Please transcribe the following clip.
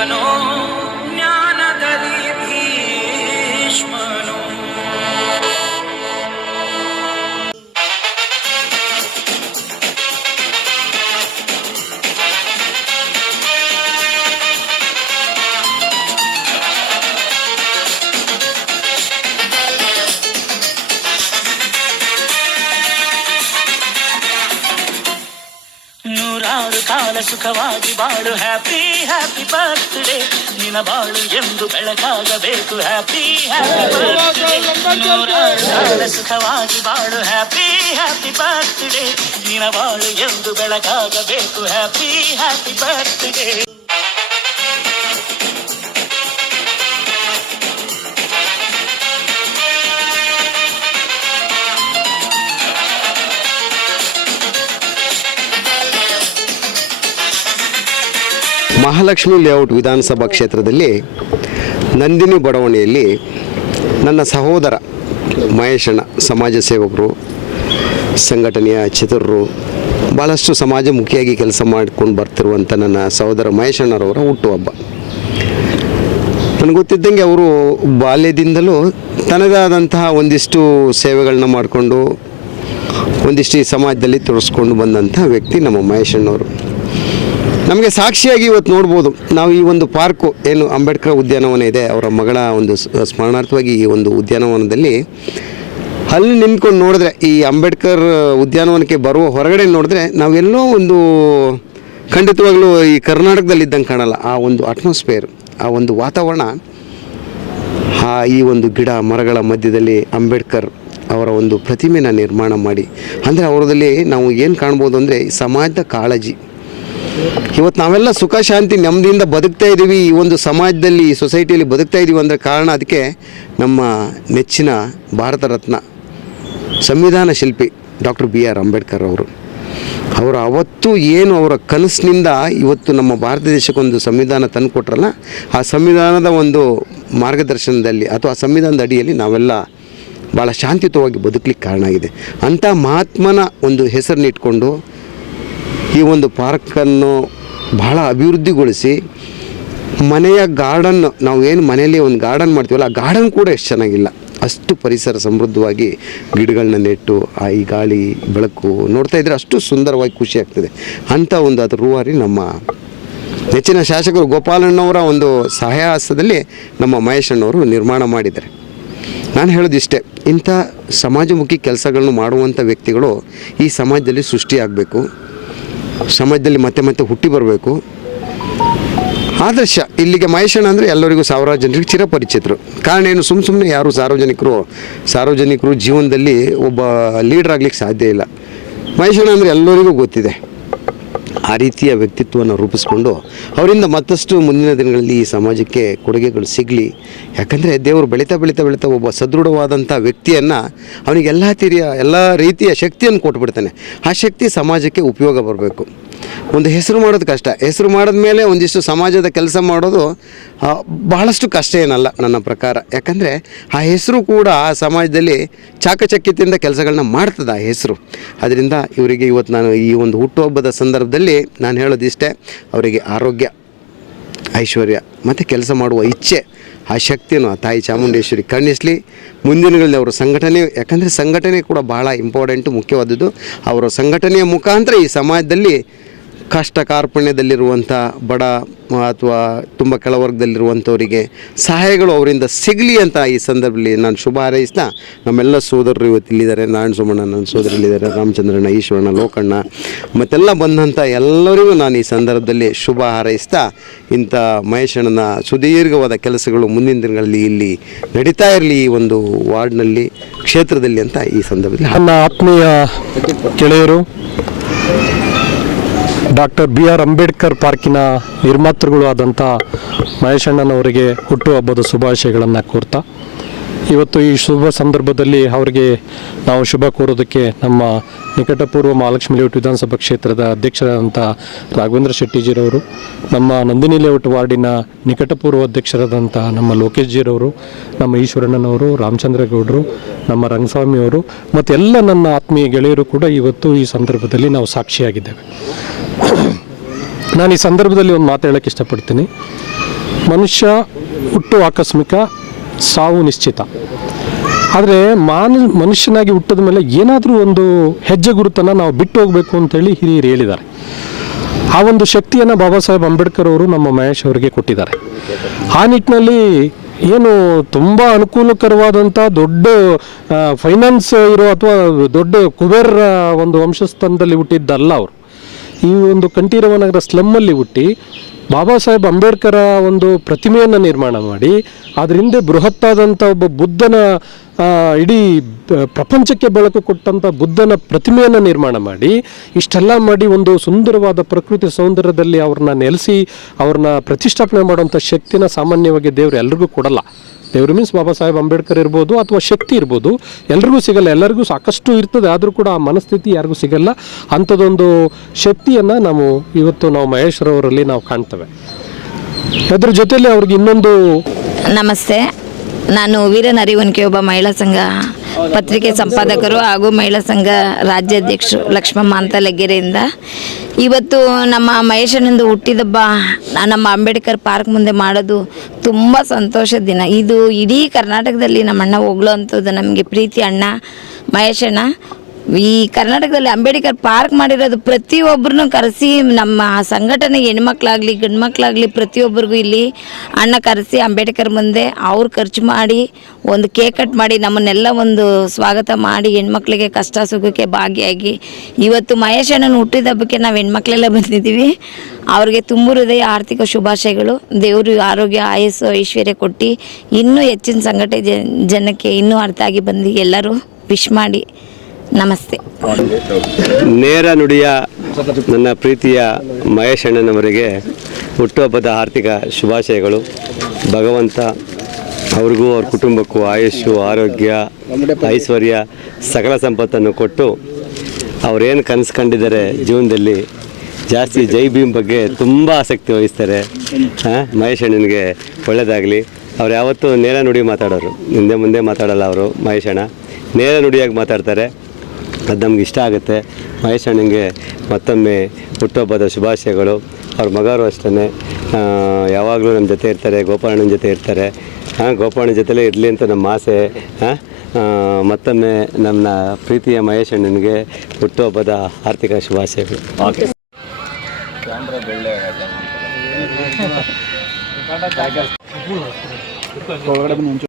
ಶಿವನೋ ಜ್ಞಾನದಲ್ಲಿ ಭೀಷ್ಮನೋ. ನೂರಾರು ಕಾಲ ಸುಖವಾಗಿ ಬಾಳು, ಹ್ಯಾಪಿ ಹ್ಯಾಪಿ ಬರ್ತ್ಡೇ, ನಿನ ಬಾಳು ಎಂದು ಬೆಳಕಾಗಬೇಕು, ಹ್ಯಾಪಿ ಹ್ಯಾಪಿ ಬರ್ತ್ಡೇ. ನೂರಾರು ಕಾಲ ಸುಖವಾಗಿ ಬಾಳು, ಹ್ಯಾಪಿ ಹ್ಯಾಪಿ ಬರ್ತ್ಡೇ, ನಿನ ಬಾಳು ಎಂದು ಬೆಳಕಾಗಬೇಕು, happy happy birthday. Mahalakshmi layout ವಿಧಾನಸಭಾ ಕ್ಷೇತ್ರದಲ್ಲಿ ನಂದಿನಿ ಬಡಾವಣೆಯಲ್ಲಿ ನನ್ನ ಸಹೋದರ ಮಹೇಶಣ್ಣ ಸಮಾಜ ಸೇವಕರು, ಸಂಘಟನೆಯ ಚತುರರು, ಭಾಳಷ್ಟು ಸಮಾಜಮುಖಿಯಾಗಿ ಕೆಲಸ ಮಾಡಿಕೊಂಡು ಬರ್ತಿರುವಂಥ ನನ್ನ ಸಹೋದರ ಮಹೇಶಣ್ಣರವರ ಹುಟ್ಟುಹಬ್ಬ. ನನಗೆ ಗೊತ್ತಿದ್ದಂಗೆ ಅವರು ಬಾಲ್ಯದಿಂದಲೂ ತನ್ನದಾದಂತಹ ಒಂದಿಷ್ಟು ಸೇವೆಗಳನ್ನ ಮಾಡಿಕೊಂಡು ಒಂದಿಷ್ಟು ಈ ಸಮಾಜದಲ್ಲಿ ತೋರಿಸ್ಕೊಂಡು ಬಂದಂಥ ವ್ಯಕ್ತಿ ನಮ್ಮ ಮಹೇಶಣ್ಣವರು. ನಮಗೆ ಸಾಕ್ಷಿಯಾಗಿ ಇವತ್ತು ನೋಡ್ಬೋದು, ನಾವು ಈ ಒಂದು ಪಾರ್ಕು ಏನು ಅಂಬೇಡ್ಕರ್ ಉದ್ಯಾನವನ ಇದೆ, ಅವರ ಮಗಳ ಒಂದು ಸ್ಮರಣಾರ್ಥವಾಗಿ ಈ ಒಂದು ಉದ್ಯಾನವನದಲ್ಲಿ ಅಲ್ಲಿ ನಿಂತ್ಕೊಂಡು ನೋಡಿದ್ರೆ, ಈ ಅಂಬೇಡ್ಕರ್ ಉದ್ಯಾನವನಕ್ಕೆ ಬರುವ ಹೊರಗಡೆ ನೋಡಿದ್ರೆ ನಾವೆಲ್ಲೋ ಒಂದು ಖಂಡಿತವಾಗ್ಲೂ ಈ ಕರ್ನಾಟಕದಲ್ಲಿ ಇದ್ದಂಗೆ ಕಾಣಲ್ಲ. ಆ ಒಂದು ಅಟ್ಮಾಸ್ಫಿಯರ್, ಆ ಒಂದು ವಾತಾವರಣ, ಈ ಒಂದು ಗಿಡ ಮರಗಳ ಮಧ್ಯದಲ್ಲಿ ಅಂಬೇಡ್ಕರ್ ಅವರ ಒಂದು ಪ್ರತಿಮೆನ ನಿರ್ಮಾಣ ಮಾಡಿ, ಅಂದರೆ ಅವರದಲ್ಲಿ ನಾವು ಏನು ಕಾಣ್ಬೋದು ಅಂದರೆ ಸಮಾಜದ ಕಾಳಜಿ. ಇವತ್ತು ನಾವೆಲ್ಲ ಸುಖ ಶಾಂತಿ ನೆಮ್ಮದಿಯಿಂದ ಬದುಕ್ತಾ ಇದ್ದೀವಿ, ಈ ಒಂದು ಸಮಾಜದಲ್ಲಿ ಈ ಸೊಸೈಟಿಯಲ್ಲಿ ಬದುಕ್ತಾ ಇದ್ದೀವಿ ಅಂದರೆ ಕಾರಣ ಅದಕ್ಕೆ ನಮ್ಮ ನೆಚ್ಚಿನ ಭಾರತ ರತ್ನ ಸಂವಿಧಾನ ಶಿಲ್ಪಿ ಡಾಕ್ಟರ್ BR ಅಂಬೇಡ್ಕರ್ ಅವರು ಅವತ್ತು ಏನು ಅವರ ಕನಸಿನಿಂದ ಇವತ್ತು ನಮ್ಮ ಭಾರತ ದೇಶಕ್ಕೊಂದು ಸಂವಿಧಾನ ತಂದು ಕೊಟ್ರಲ್ಲ, ಆ ಸಂವಿಧಾನದ ಒಂದು ಮಾರ್ಗದರ್ಶನದಲ್ಲಿ ಅಥವಾ ಆ ಸಂವಿಧಾನದ ಅಡಿಯಲ್ಲಿ ನಾವೆಲ್ಲ ಭಾಳ ಶಾಂತಿಯುತವಾಗಿ ಬದುಕಲಿಕ್ಕೆ ಕಾರಣ ಆಗಿದೆ. ಅಂಥ ಮಹಾತ್ಮನ ಒಂದು ಹೆಸರನ್ನಿಟ್ಕೊಂಡು ಈ ಒಂದು ಪಾರ್ಕನ್ನು ಬಹಳ ಅಭಿವೃದ್ಧಿಗೊಳಿಸಿ ಮನೆಯ ಗಾರ್ಡನ್, ನಾವು ಏನು ಮನೆಯಲ್ಲಿ ಒಂದು ಗಾರ್ಡನ್ ಮಾಡ್ತೀವಲ್ಲ, ಆ ಗಾರ್ಡನ್ ಕೂಡ ಎಷ್ಟು ಚೆನ್ನಾಗಿಲ್ಲ, ಅಷ್ಟು ಪರಿಸರ ಸಮೃದ್ಧವಾಗಿ ಗಿಡಗಳನ್ನ ನೆಟ್ಟು ಈ ಗಾಳಿ ಬೆಳಕು ನೋಡ್ತಾ ಇದ್ದರೆ ಅಷ್ಟು ಸುಂದರವಾಗಿ ಖುಷಿ ಆಗ್ತದೆ. ಅಂಥ ಒಂದು ಅದ್ರ ರೂವಾರಿ ನಮ್ಮ ನೆಚ್ಚಿನ ಶಾಸಕರು ಗೋಪಾಲಣ್ಣವರ ಒಂದು ಸಹಾಯಹಸ್ತದಲ್ಲಿ ನಮ್ಮ ಮಹೇಶಣ್ಣವರು ನಿರ್ಮಾಣ ಮಾಡಿದ್ದಾರೆ. ನಾನು ಹೇಳೋದಿಷ್ಟೇ, ಇಂಥ ಸಮಾಜಮುಖಿ ಕೆಲಸಗಳನ್ನು ಮಾಡುವಂಥ ವ್ಯಕ್ತಿಗಳು ಈ ಸಮಾಜದಲ್ಲಿ ಸೃಷ್ಟಿಯಾಗಬೇಕು, ಸಮಾಜದಲ್ಲಿ ಮತ್ತೆ ಮತ್ತೆ ಹುಟ್ಟಿ ಬರಬೇಕು. ಆದರ್ಶ ಇಲ್ಲಿಗೆ ಮಹೇಶಣ್ಣ ಅಂದರೆ ಎಲ್ಲರಿಗೂ ಸಾವಿರಾರು ಜನರಿಗೆ ಚಿರಪರಿಚಿತರು. ಕಾರಣ ಏನು, ಸುಮ್ಮನೆ ಯಾರು ಸಾರ್ವಜನಿಕರು ಜೀವನದಲ್ಲಿ ಒಬ್ಬ ಲೀಡರ್ ಆಗಲಿಕ್ಕೆ ಸಾಧ್ಯ ಇಲ್ಲ. ಮಹೇಶಣ್ಣ ಅಂದರೆ ಎಲ್ಲರಿಗೂ ಗೊತ್ತಿದೆ. ಆ ರೀತಿಯ ವ್ಯಕ್ತಿತ್ವವನ್ನು ರೂಪಿಸ್ಕೊಂಡು ಅವರಿಂದ ಮತ್ತಷ್ಟು ಮುಂದಿನ ದಿನಗಳಲ್ಲಿ ಈ ಸಮಾಜಕ್ಕೆ ಕೊಡುಗೆಗಳು ಸಿಗಲಿ. ಯಾಕಂದರೆ ದೇವರು ಬೆಳೀತಾ ಒಬ್ಬ ಸದೃಢವಾದಂಥ ವ್ಯಕ್ತಿಯನ್ನು ಅವನಿಗೆ ಎಲ್ಲ ರೀತಿಯ ಶಕ್ತಿಯನ್ನು ಕೊಟ್ಬಿಡ್ತಾನೆ. ಆ ಶಕ್ತಿ ಸಮಾಜಕ್ಕೆ ಉಪಯೋಗ ಬರಬೇಕು. ಒಂದು ಹೆಸರು ಮಾಡೋದು ಕಷ್ಟ, ಹೆಸರು ಮಾಡಿದ ಮೇಲೆ ಒಂದಿಷ್ಟು ಸಮಾಜದ ಕೆಲಸ ಮಾಡೋದು ಬಹಳಷ್ಟು ಕಷ್ಟ ಏನಲ್ಲ ನನ್ನ ಪ್ರಕಾರ. ಯಾಕಂದರೆ ಆ ಹೆಸರು ಕೂಡ ಆ ಸಮಾಜದಲ್ಲಿ ಚಾಕಚಕ್ಯತೆಯಿಂದ ಕೆಲಸಗಳನ್ನ ಮಾಡ್ತದೆ ಆ ಹೆಸರು. ಅದರಿಂದ ಇವರಿಗೆ ಇವತ್ತು ನಾನು ಈ ಒಂದು ಹುಟ್ಟುಹಬ್ಬದ ಸಂದರ್ಭದಲ್ಲಿ ನಾನು ಹೇಳೋದಿಷ್ಟೇ, ಅವರಿಗೆ ಆರೋಗ್ಯ, ಐಶ್ವರ್ಯ ಮತ್ತು ಕೆಲಸ ಮಾಡುವ ಇಚ್ಛೆ, ಆ ಶಕ್ತಿಯನ್ನು ಆ ತಾಯಿ ಚಾಮುಂಡೇಶ್ವರಿ ಕರುಣಿಸಲಿ. ಮುಂದಿನ ದಿನಗಳಲ್ಲಿ ಅವರ ಸಂಘಟನೆ, ಯಾಕಂದರೆ ಸಂಘಟನೆ ಕೂಡ ಭಾಳ ಇಂಪಾರ್ಟೆಂಟು, ಮುಖ್ಯವಾದದ್ದು. ಅವರ ಸಂಘಟನೆಯ ಮುಖಾಂತರ ಈ ಸಮಾಜದಲ್ಲಿ ಕಷ್ಟ ಕಾರ್ಪಣ್ಯದಲ್ಲಿರುವಂಥ ಬಡ ಅಥವಾ ತುಂಬ ಕೆಳವರ್ಗದಲ್ಲಿರುವಂಥವರಿಗೆ ಸಹಾಯಗಳು ಅವರಿಂದ ಸಿಗಲಿ ಅಂತ ಈ ಸಂದರ್ಭದಲ್ಲಿ ನಾನು ಶುಭ ಹಾರೈಸ್ತಾ, ನಮ್ಮೆಲ್ಲ ಸೋದರರು ಇವತ್ತು ಇಲ್ಲಿದ್ದಾರೆ. ನಾರಾಯಣ ಸೋಮಣ್ಣ ನನ್ನ ಸೋದರಲ್ಲಿದ್ದಾರೆ, ರಾಮಚಂದ್ರಣ್ಣ, ಈಶ್ವರಣ್ಣ, ಲೋಕಣ್ಣ ಮತ್ತೆಲ್ಲ ಬಂದಂಥ ಎಲ್ಲರಿಗೂ ನಾನು ಈ ಸಂದರ್ಭದಲ್ಲಿ ಶುಭ ಹಾರೈಸ್ತಾ, ಇಂಥ ಮಹೇಶಣ್ಣನ ಸುದೀರ್ಘವಾದ ಕೆಲಸಗಳು ಮುಂದಿನ ದಿನಗಳಲ್ಲಿ ಇಲ್ಲಿ ನಡೀತಾ ಇರಲಿ ಈ ಒಂದು ವಾರ್ಡ್ನಲ್ಲಿ, ಕ್ಷೇತ್ರದಲ್ಲಿ ಅಂತ ಈ ಸಂದರ್ಭದಲ್ಲಿ ನನ್ನ ಆತ್ಮೀಯ ಗೆಳೆಯರು, ಡಾಕ್ಟರ್ BR ಅಂಬೇಡ್ಕರ್ ಪಾರ್ಕಿನ ನಿರ್ಮಾತೃಗಳು ಆದಂಥ ಮಹೇಶಣ್ಣನವರಿಗೆ ಹುಟ್ಟುಹಬ್ಬದ ಶುಭಾಶಯಗಳನ್ನು ಕೋರ್ತಾ, ಇವತ್ತು ಈ ಶುಭ ಸಂದರ್ಭದಲ್ಲಿ ಅವರಿಗೆ ನಾವು ಶುಭ ಕೋರೋದಕ್ಕೆ ನಮ್ಮ ನಿಕಟಪೂರ್ವ ಮಹಾಲಕ್ಷ್ಮಿ ಲೇಔಟ್ ವಿಧಾನಸಭಾ ಕ್ಷೇತ್ರದ ಅಧ್ಯಕ್ಷರಾದಂಥ ರಾಘವೇಂದ್ರ ಶೆಟ್ಟಿಜಿರವರು, ನಮ್ಮ ನಂದಿನಿ ಲೇಔಟ್ ವಾರ್ಡಿನ ನಿಕಟಪೂರ್ವ ಅಧ್ಯಕ್ಷರಾದಂಥ ನಮ್ಮ ಲೋಕೇಶ್ ಜಿರವರು, ನಮ್ಮ ಈಶ್ವರಣ್ಣನವರು, ರಾಮಚಂದ್ರಗೌಡರು, ನಮ್ಮ ರಂಗಸ್ವಾಮಿಯವರು ಮತ್ತು ಎಲ್ಲ ನನ್ನ ಆತ್ಮೀಯ ಗೆಳೆಯರು ಕೂಡ ಇವತ್ತು ಈ ಸಂದರ್ಭದಲ್ಲಿ ನಾವು ಸಾಕ್ಷಿಯಾಗಿದ್ದೇವೆ. ನಾನು ಈ ಸಂದರ್ಭದಲ್ಲಿ ಒಂದು ಮಾತು ಹೇಳೋಕ್ಕೆ ಇಷ್ಟಪಡ್ತೀನಿ. ಮನುಷ್ಯ ಹುಟ್ಟು ಆಕಸ್ಮಿಕ, ಸಾವು ನಿಶ್ಚಿತ. ಆದರೆ ಮನುಷ್ಯನಾಗಿ ಹುಟ್ಟಿದ ಮೇಲೆ ಏನಾದರೂ ಒಂದು ಹೆಜ್ಜೆ ಗುರುತನ್ನು ನಾವು ಬಿಟ್ಟು ಹೋಗಬೇಕು ಅಂತೇಳಿ ಹಿರಿಯರು ಹೇಳಿದ್ದಾರೆ. ಆ ಒಂದು ಶಕ್ತಿಯನ್ನು ಬಾಬಾ ಸಾಹೇಬ್ ಅಂಬೇಡ್ಕರ್ ಅವರು ನಮ್ಮ ಮಹೇಶ್ ಅವರಿಗೆ ಕೊಟ್ಟಿದ್ದಾರೆ. ಆ ನಿಟ್ಟಿನಲ್ಲಿ ಏನು ತುಂಬ ಅನುಕೂಲಕರವಾದಂಥ ದೊಡ್ಡ ಫೈನಾನ್ಸ್ ಇರೋ ಅಥವಾ ದೊಡ್ಡ ಕುಬೇರ್ ಒಂದು ವಂಶಸ್ಥಾನದಲ್ಲಿ ಹುಟ್ಟಿದ್ದಲ್ಲ ಅವರು. ಈ ಒಂದು ಕಂಠೀರವ ನಗರ ಸ್ಲಮ್ಮಲ್ಲಿ ಹುಟ್ಟಿ ಬಾಬಾ ಸಾಹೇಬ್ ಅಂಬೇಡ್ಕರ ಒಂದು ಪ್ರತಿಮೆಯನ್ನು ನಿರ್ಮಾಣ ಮಾಡಿ ಅದ್ರ ಹಿಂದೆ ಬೃಹತ್ತಾದಂಥ ಒಬ್ಬ ಬುದ್ಧನ ಇಡೀ ಪ್ರಪಂಚಕ್ಕೆ ಬೆಳಕು ಕೊಟ್ಟಂಥ ಬುದ್ಧನ ಪ್ರತಿಮೆಯನ್ನು ನಿರ್ಮಾಣ ಮಾಡಿ ಇಷ್ಟೆಲ್ಲ ಮಾಡಿ ಒಂದು ಸುಂದರವಾದ ಪ್ರಕೃತಿ ಸೌಂದರ್ಯದಲ್ಲಿ ಅವ್ರನ್ನ ನೆಲೆಸಿ ಅವ್ರನ್ನ ಪ್ರತಿಷ್ಠಾಪನೆ ಮಾಡುವಂಥ ಶಕ್ತಿನ ಸಾಮಾನ್ಯವಾಗಿ ದೇವರು ಎಲ್ರಿಗೂ ಕೊಡಲ್ಲ. ದೇವರು ಮೀನ್ಸ್ ಬಾಬಾ ಸಾಹೇಬ್ ಅಂಬೇಡ್ಕರ್ ಇರ್ಬೋದು ಅಥವಾ ಶಕ್ತಿ ಇರ್ಬೋದು, ಎಲ್ರಿಗೂ ಸಿಗಲ್ಲ. ಎಲ್ಲರಿಗೂ ಸಾಕಷ್ಟು ಇರ್ತದೆ, ಆದರೂ ಕೂಡ ಆ ಮನಸ್ಥಿತಿ ಯಾರಿಗೂ ಸಿಗಲ್ಲ. ಅಂಥದ್ದೊಂದು ಶಕ್ತಿಯನ್ನು ನಾವು ಮಹೇಶ್ವರವರಲ್ಲಿ ನಾವು ಕಾಣ್ತೇವೆ. ಅದ್ರ ಜೊತೆಯಲ್ಲಿ ಅವ್ರಿಗೆ ಇನ್ನೊಂದು ನಮಸ್ತೆ, ನಾನು ವೀರನರಿವನ್ಕೆ ಒಬ್ಬ ಮಹಿಳಾ ಸಂಘ ಪತ್ರಿಕೆ ಸಂಪಾದಕರು ಹಾಗೂ ಮಹಿಳಾ ಸಂಘ ರಾಜ್ಯಾಧ್ಯಕ್ಷರು ಲಕ್ಷ್ಮಮ್ಮ ಅಂತ ಲಗ್ಗೆರೆಯಿಂದ. ಇವತ್ತು ನಮ್ಮ ಮಹೇಶಣ್ಣಂದು ಹುಟ್ಟಿದಬ್ಬ ನಮ್ಮ ಅಂಬೇಡ್ಕರ್ ಪಾರ್ಕ್ ಮುಂದೆ ಮಾಡೋದು ತುಂಬ ಸಂತೋಷದ ದಿನ. ಇದು ಇಡೀ ಕರ್ನಾಟಕದಲ್ಲಿ ನಮ್ಮ ಅಣ್ಣ ಹೊಗಳೋ ಅಂಥದ್ದು ನಮಗೆ ಪ್ರೀತಿ ಅಣ್ಣ ಮಹೇಶಣ್ಣ. ಈ ಕರ್ನಾಟಕದಲ್ಲಿ ಅಂಬೇಡ್ಕರ್ ಪಾರ್ಕ್ ಮಾಡಿರೋದು ಪ್ರತಿಯೊಬ್ಬರನ್ನು ಕರೆಸಿ ನಮ್ಮ ಸಂಘಟನೆ ಹೆಣ್ಮಕ್ಳಾಗಲಿ ಗಂಡು ಮಕ್ಕಳಾಗಲಿ ಪ್ರತಿಯೊಬ್ಬರಿಗೂ ಇಲ್ಲಿ ಅಣ್ಣ ಕರೆಸಿ ಅಂಬೇಡ್ಕರ್ ಮುಂದೆ ಅವ್ರು ಖರ್ಚು ಮಾಡಿ ಒಂದು ಕೇಕ್ ಕಟ್ ಮಾಡಿ ನಮ್ಮನ್ನೆಲ್ಲ ಒಂದು ಸ್ವಾಗತ ಮಾಡಿ ಹೆಣ್ಮಕ್ಳಿಗೆ ಕಷ್ಟ ಸುಖಕ್ಕೆ ಭಾಗಿಯಾಗಿ ಇವತ್ತು ಮಹೇಶಣ್ಣನ ಹುಟ್ಟಿದ ಹಬ್ಬಕ್ಕೆ ನಾವು ಹೆಣ್ಮಕ್ಳೆಲ್ಲ ಬಂದಿದ್ದೀವಿ. ಅವ್ರಿಗೆ ತುಂಬ ಹೃದಯ ಆರ್ಥಿಕ ಶುಭಾಶಯಗಳು. ದೇವರು ಆರೋಗ್ಯ ಆಯಸ್ಸು ಐಶ್ವರ್ಯ ಕೊಟ್ಟು ಇನ್ನೂ ಹೆಚ್ಚಿನ ಸಂಘಟನೆ ಜನಕ್ಕೆ ಇನ್ನೂ ಅರ್ಥ ಆಗಿ ಬಂದು ಎಲ್ಲರೂ ವಿಶ್ ಮಾಡಿ ನಮಸ್ತೆ. ನೇರ ನುಡಿಯ ನನ್ನ ಪ್ರೀತಿಯ ಮಹೇಶ್ ಅಣ್ಣನವರಿಗೆ ಹುಟ್ಟುಹಬ್ಬದ ಆರ್ಥಿಕ ಶುಭಾಶಯಗಳು. ಭಗವಂತ ಅವ್ರಿಗೂ ಅವ್ರ ಕುಟುಂಬಕ್ಕೂ ಆಯುಷ್ಯು ಆರೋಗ್ಯ ಐಶ್ವರ್ಯ ಸಕಲ ಸಂಪತ್ತನ್ನು ಕೊಟ್ಟು ಅವರೇನು ಕನಸು ಕಂಡಿದ್ದಾರೆ ಜೀವನದಲ್ಲಿ, ಜಾಸ್ತಿ ಜೈ ಭೀಮ್ ಬಗ್ಗೆ ತುಂಬ ಆಸಕ್ತಿ ವಹಿಸ್ತಾರೆ. ಮಹೇಶ್ ಅಣ್ಣನಿಗೆ ಒಳ್ಳೆಯದಾಗಲಿ. ಅವ್ರು ಯಾವತ್ತೂ ನೇರ ನುಡಿ ಮಾತಾಡೋರು, ಹಿಂದೆ ಮುಂದೆ ಮಾತಾಡಲ್ಲ ಅವರು. ಮಹೇಶ್ ಅಣ್ಣ ನೇರ ನುಡಿಯಾಗಿ ಮಾತಾಡ್ತಾರೆ, ಅದು ನಮ್ಗೆ ಇಷ್ಟ ಆಗುತ್ತೆ. ಮಹೇಶ್ ಅಣ್ಣನಿಗೆ ಮತ್ತೊಮ್ಮೆ ಹುಟ್ಟುಹಬ್ಬದ ಶುಭಾಶಯಗಳು. ಅವ್ರ ಮಗರು ಅಷ್ಟೇ ಯಾವಾಗಲೂ ನಮ್ಮ ಜೊತೆ ಇರ್ತಾರೆ, ಗೋಪಾಲಣ್ಣನ ಜೊತೆ ಇರ್ತಾರೆ. ಗೋಪಾಲಣ್ಣನ ಜೊತೆಲೇ ಇರಲಿ ಅಂತ ನಮ್ಮ ಆಸೆ. ಮತ್ತೊಮ್ಮೆ ನನ್ನ ಪ್ರೀತಿಯ ಮಹೇಶ್ ಅಣ್ಣನಿಗೆ ಹುಟ್ಟುಹಬ್ಬದ ಆರ್ಥಿಕ ಶುಭಾಶಯಗಳು.